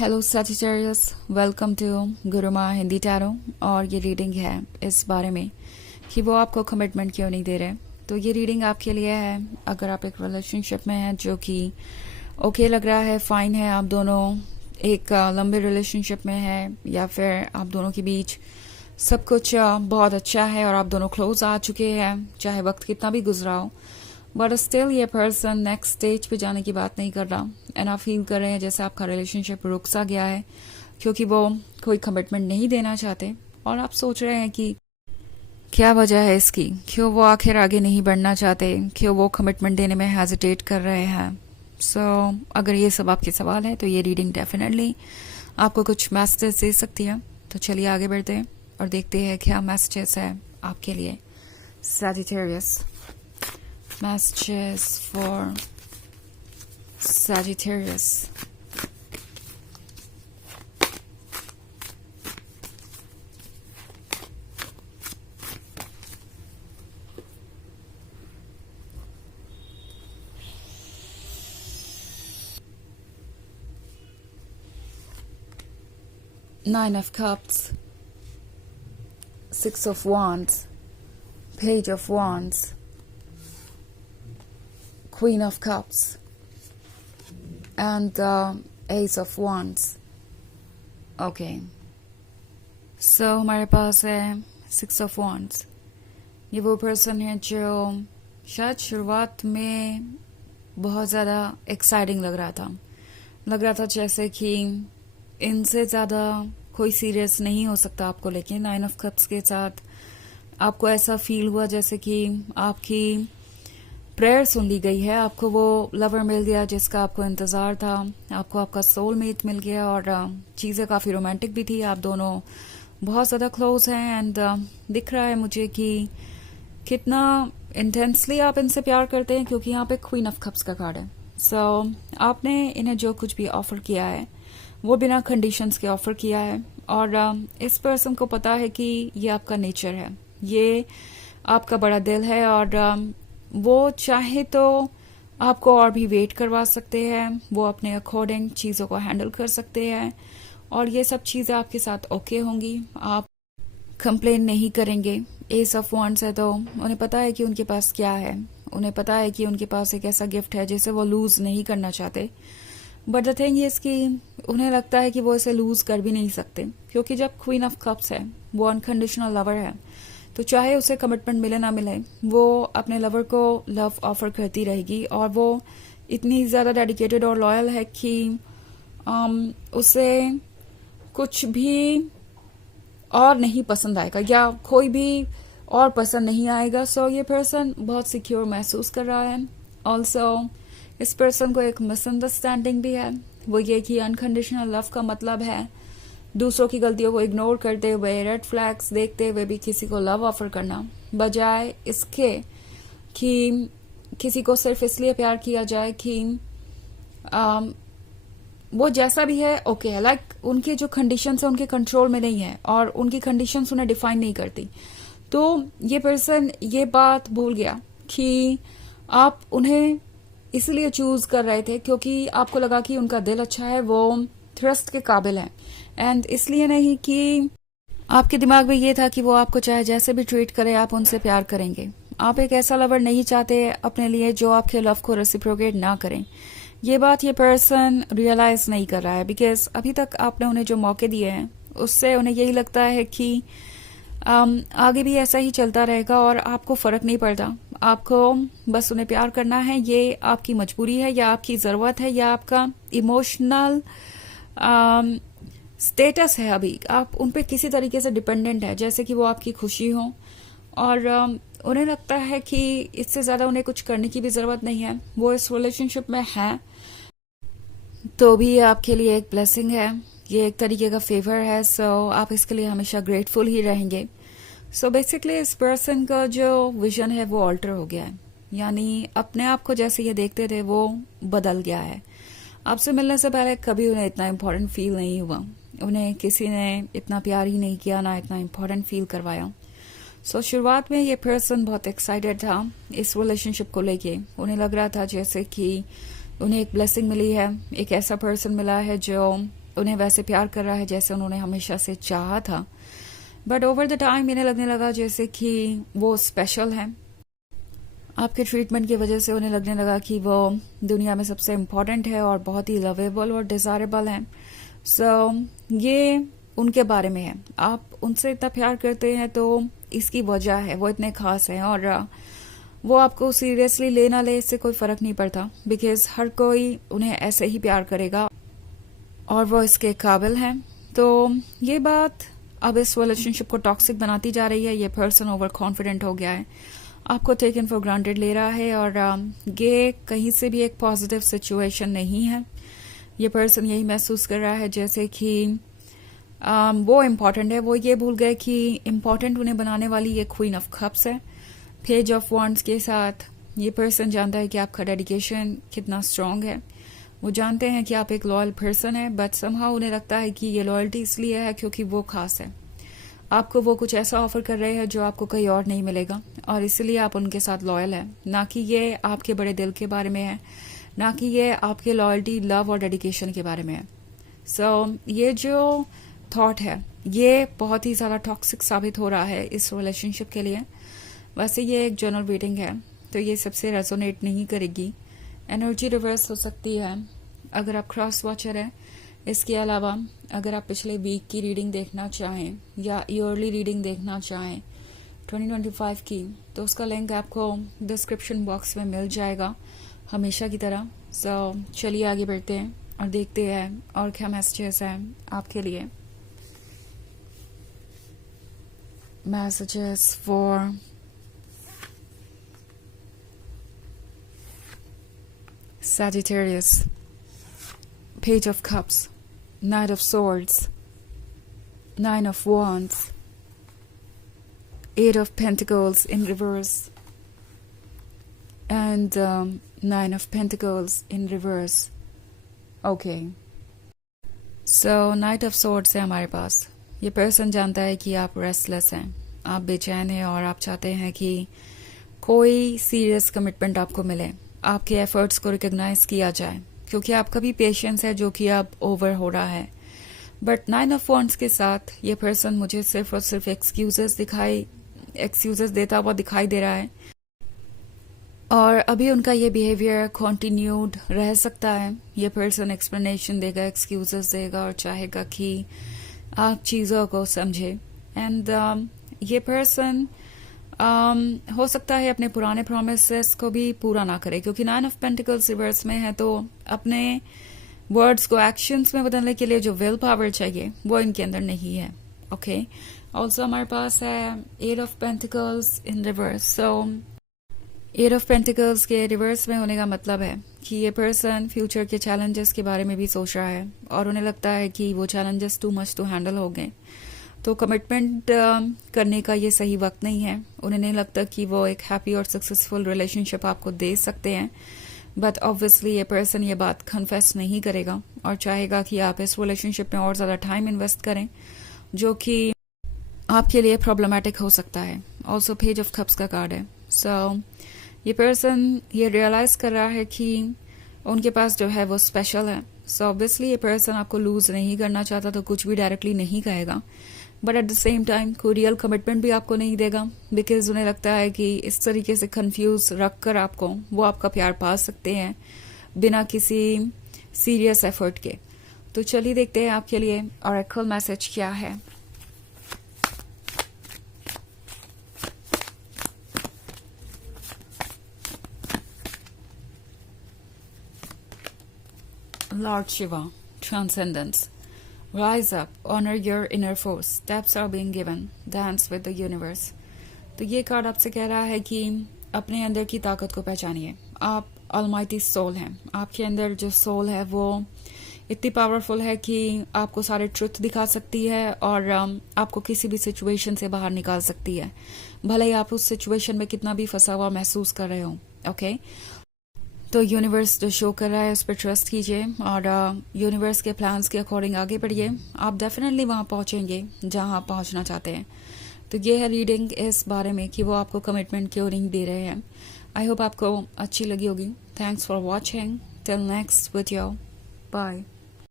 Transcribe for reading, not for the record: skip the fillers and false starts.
Hello Sagittarius, welcome to Guruma Hindi tarot. और ये reading है इस बारे में कि वो आपको कमिटमेंट क्यों नहीं दे रहे। तो ये रीडिंग आपके लिए है अगर आप एक रिलेशनशिप में हैं जो कि ओके लग रहा है, फाइन है, आप दोनों एक लंबे रिलेशनशिप में हैं, या फिर आप दोनों के बीच सब कुछ बहुत अच्छा है और आप दोनों क्लोज आ चुके हैं, चाहे वक्त कितना भी गुजरा हो। बट स्टिल ये पर्सन नेक्स्ट स्टेज पे जाने की बात नहीं कर रहा एंड आप फील कर रहे हैं जैसे आपका रिलेशनशिप रुक सा गया है क्योंकि वो कोई कमिटमेंट नहीं देना चाहते। और आप सोच रहे हैं कि क्या वजह है इसकी, क्यों वो आखिर आगे नहीं बढ़ना चाहते, क्यों वो कमिटमेंट देने में हेजिटेट कर रहे हैं। सो अगर ये सब आपके सवाल है तो ये रीडिंग डेफिनेटली आपको कुछ मैसेजेस दे सकती है। तो चलिए आगे बढ़ते हैं और देखते हैं क्या मैसेजेस है आपके लिए। Sagittarius, messages for Sagittarius. Nine of Cups, Six of Wands, Page of Wands, Queen of Cups and the Ace of Wands. Okay. So हमारे पास है Six of Wands। ये वो पर्सन है जो शायद शुरुआत में बहुत ज़्यादा एक्साइटिंग लग रहा था जैसे कि इनसे ज़्यादा कोई सीरियस नहीं हो सकता आपको, लेकिन नाइन ऑफ कप्स के साथ आपको ऐसा फील हुआ जैसे कि आपकी प्रेयर सुन ली गई है, आपको वो लवर मिल गया जिसका आपको इंतज़ार था, आपको आपका सोलमेट मिल गया और चीज़ें काफ़ी रोमांटिक भी थी, आप दोनों बहुत ज़्यादा क्लोज हैं एंड दिख रहा है मुझे कि कितना इंटेंसली आप इनसे प्यार करते हैं क्योंकि यहाँ पे क्वीन ऑफ कप्स का कार्ड है। सो आपने इन्हें जो कुछ भी ऑफर किया है वो बिना कंडीशंस के ऑफर किया है और इस पर्सन को पता है कि ये आपका नेचर है, ये आपका बड़ा दिल है और वो चाहे तो आपको और भी वेट करवा सकते हैं, वो अपने अकॉर्डिंग चीज़ों को हैंडल कर सकते हैं और ये सब चीज़ें आपके साथ ओके होंगी, आप कंप्लेन नहीं करेंगे। एस ऑफ वॉन्ड्स है तो उन्हें पता है कि उनके पास क्या है, उन्हें पता है कि उनके पास एक ऐसा गिफ्ट है जिसे वो लूज नहीं करना चाहते। बट द थिंग इज कि उन्हें लगता है कि वो इसे लूज कर भी नहीं सकते क्योंकि जब क्वीन ऑफ कप्स है वो अनकंडीशनल लवर है, तो चाहे उसे कमिटमेंट मिले ना मिले वो अपने लवर को लव ऑफर करती रहेगी और वो इतनी ज़्यादा डेडिकेटेड और लॉयल है कि उसे कुछ भी और नहीं पसंद आएगा या कोई भी और पसंद नहीं आएगा। सो ये पर्सन बहुत सिक्योर महसूस कर रहा है। ऑल्सो इस पर्सन को एक मिसअंडरस्टैंडिंग भी है, वो ये कि अनकंडीशनल लव का मतलब है दूसरों की गलतियों को इग्नोर करते हुए, रेड फ्लैग्स देखते हुए भी किसी को लव ऑफर करना, बजाय इसके कि किसी को सिर्फ इसलिए प्यार किया जाए कि वो जैसा भी है ओके है, लाइक उनके जो कंडीशंस है उनके कंट्रोल में नहीं है और उनकी कंडीशंस उन्हें डिफाइन नहीं करती। तो ये पर्सन ये बात भूल गया कि आप उन्हें इसलिए चूज कर रहे थे क्योंकि आपको लगा कि उनका दिल अच्छा है, वो ट्रस्ट के काबिल है एंड इसलिए नहीं कि आपके दिमाग में ये था कि वो आपको चाहे जैसे भी ट्रीट करे आप उनसे प्यार करेंगे। आप एक ऐसा लवर नहीं चाहते अपने लिए जो आपके लव को रेसिप्रोकेट ना करें। ये बात ये पर्सन रियलाइज नहीं कर रहा है बिकॉज अभी तक आपने उन्हें जो मौके दिए हैं उससे उन्हें यही लगता है कि आगे भी ऐसा ही चलता रहेगा और आपको फर्क नहीं पड़ता, आपको बस उन्हें प्यार करना है, ये आपकी मजबूरी है या आपकी ज़रूरत है या आपका इमोशनल स्टेटस है। अभी आप उन पे किसी तरीके से डिपेंडेंट है जैसे कि वो आपकी खुशी हो और उन्हें लगता है कि इससे ज़्यादा उन्हें कुछ करने की भी ज़रूरत नहीं है, वो इस रिलेशनशिप में है तो भी ये आपके लिए एक ब्लेसिंग है, ये एक तरीके का फेवर है। सो आप इसके लिए हमेशा ग्रेटफुल ही रहेंगे। सो बेसिकली इस पर्सन का जो विजन है वो ऑल्टर हो गया है, यानी अपने आप को जैसे ये देखते थे वो बदल गया है। आपसे मिलने से पहले कभी उन्हें इतना इम्पोर्टेंट फील नहीं हुआ, उन्हें किसी ने इतना प्यार ही नहीं किया, ना इतना इम्पोर्टेंट फील करवाया। सो शुरुआत में ये पर्सन बहुत एक्साइटेड था इस रिलेशनशिप को लेके, उन्हें लग रहा था जैसे कि उन्हें एक ब्लेसिंग मिली है, एक ऐसा पर्सन मिला है जो उन्हें वैसे प्यार कर रहा है जैसे उन्होंने हमेशा से चाहा था, बट ओवर द टाइम इन्हें लगने लगा जैसे कि वो स्पेशल है। आपके ट्रीटमेंट की वजह से उन्हें लगने लगा कि वो दुनिया में सबसे इम्पोर्टेंट है और बहुत ही लवेबल और डिजायरेबल है। सो ये उनके बारे में है। आप उनसे इतना प्यार करते हैं तो इसकी वजह है, वो इतने खास हैं और वो आपको सीरियसली ले ना ले इससे कोई फर्क नहीं पड़ता, बिकॉज हर कोई उन्हें ऐसे ही प्यार करेगा और वो इसके काबिल हैं। तो ये बात अब इस रिलेशनशिप को टॉक्सिक बनाती जा रही है। ये पर्सन ओवर कॉन्फिडेंट हो गया है, आपको टेकन फॉर ग्रांटेड ले रहा है और ये कहीं से भी एक पॉजिटिव सिचुएशन नहीं है। ये पर्सन यही महसूस कर रहा है जैसे कि वो इम्पॉर्टेंट है। वो ये भूल गए कि इम्पॉर्टेंट उन्हें बनाने वाली ये क्वीन ऑफ कप्स है। पेज ऑफ वॉन्ड्स के साथ ये पर्सन जानता है कि आपका डेडिकेशन कितना स्ट्रांग है। वो जानते हैं कि आप एक लॉयल पर्सन है, बट समहाउ उन्हें लगता है कि ये लॉयल्टी इसलिए है क्योंकि वो खास है। आपको वो कुछ ऐसा ऑफर कर रहे हैं जो आपको कहीं और नहीं मिलेगा और इसलिए आप उनके साथ लॉयल है। ना कि ये आपके बड़े दिल के बारे में है, ना कि ये आपके लॉयल्टी, लव और डेडिकेशन के बारे में है। सो ये जो थॉट है ये बहुत ही ज़्यादा टॉक्सिक साबित हो रहा है इस रिलेशनशिप के लिए। वैसे ये एक जनरल रीडिंग है तो ये सबसे रेजोनेट नहीं करेगी। एनर्जी रिवर्स हो सकती है अगर आप क्रॉस वॉचर हैं। इसके अलावा अगर आप पिछले वीक की रीडिंग देखना चाहें या ईयरली रीडिंग देखना चाहें 2025 की, तो उसका लिंक आपको डिस्क्रिप्शन बॉक्स में मिल जाएगा हमेशा की तरह। सो चलिए आगे बढ़ते हैं और देखते हैं और क्या मैसेजेस हैं आपके लिए। Messages for Sagittarius. Page of Cups, Knight of Swords, Nine of Wands, Eight of Pentacles in reverse, and Nine of Pentacles in reverse. Okay. So Knight of Swords है हमारे पास। ये पर्सन जानता है कि आप रेस्टलेस हैं, आप बेचैन हैं और आप चाहते हैं कि कोई सीरियस कमिटमेंट आपको मिले, आपके एफर्ट्स को रिकॉग्नाइज किया जाए, क्योंकि आपका भी पेशेंस है जो कि अब ओवर हो रहा है। बट 9 ऑफ वॉन्ड्स के साथ ये पर्सन मुझे सिर्फ और सिर्फ एक्सक्यूजेस देता हुआ दिखाई दे रहा है और अभी उनका ये बिहेवियर कंटिन्यूड रह सकता है। ये पर्सन एक्सप्लेनेशन देगा, एक्सक्यूजेस देगा और चाहेगा कि आप चीज़ों को समझे। एंड ये पर्सन हो सकता है अपने पुराने प्रोमिसेस को भी पूरा ना करे, क्योंकि 9 ऑफ पेंटिकल्स रिवर्स में है तो अपने वर्ड्स को एक्शंस में बदलने के लिए जो विल पावर चाहिए वो इनके अंदर नहीं है। ओके, ऑल्सो हमारे पास है 8 of pentacles in reverse. So 8 of pentacles के रिवर्स में होने का मतलब है कि ये पर्सन फ्यूचर के चैलेंजेस के बारे में भी सोच रहा है और उन्हें लगता है कि वो challenges too much to handle हो गए, तो कमिटमेंट करने का ये सही वक्त नहीं है। उन्हें नहीं लगता कि वो एक हैप्पी और सक्सेसफुल रिलेशनशिप आपको दे सकते हैं, बट ऑब्वियसली ये पर्सन ये बात कन्फेस नहीं करेगा और चाहेगा कि आप इस रिलेशनशिप में और ज़्यादा टाइम इन्वेस्ट करें, जो कि आपके लिए प्रॉब्लमेटिक हो सकता है। ऑल्सो पेज ऑफ कप्स का कार्ड है। सो ये पर्सन ये रियलाइज कर रहा है कि उनके पास जो है वो स्पेशल है। सो ऑब्वियसली ये पर्सन आपको लूज नहीं करना चाहता तो कुछ भी डायरेक्टली नहीं कहेगा, but at the same time कोई रियल कमिटमेंट भी आपको नहीं देगा, बिकॉज उन्हें लगता है कि इस तरीके से कंफ्यूज रख कर आपको वो आपका प्यार पा सकते हैं बिना किसी सीरियस एफर्ट के। तो चलिए देखते हैं आपके लिए ऑरेकल मैसेज क्या है। Lord Shiva, Transcendence. Rise up, honor your inner force. Steps are being given. Dance with the universe. तो ये कार्ड आपसे कह रहा है कि अपने अंदर की ताकत को पहचानिए। आप ऑलमाइटी सोल हैं। आपके अंदर जो सोल है वो इतनी पावरफुल है कि आपको सारे ट्रुथ दिखा सकती है और आपको किसी भी सिचुएशन से बाहर निकाल सकती है, भले ही आप उस सिचुएशन में कितना भी फंसा हुआ महसूस कर रहे हो। ओके, तो यूनिवर्स जो शो कर रहा है उस पर ट्रस्ट कीजिए और यूनिवर्स के प्लान्स के अकॉर्डिंग आगे बढ़िए। आप डेफिनेटली वहाँ पहुँचेंगे जहाँ आप पहुँचना चाहते हैं। तो ये है रीडिंग इस बारे में कि वो आपको कमिटमेंट क्यों नहीं दे रहे हैं। आई होप आपको अच्छी लगी होगी। Thanks for watching. Till next video, bye.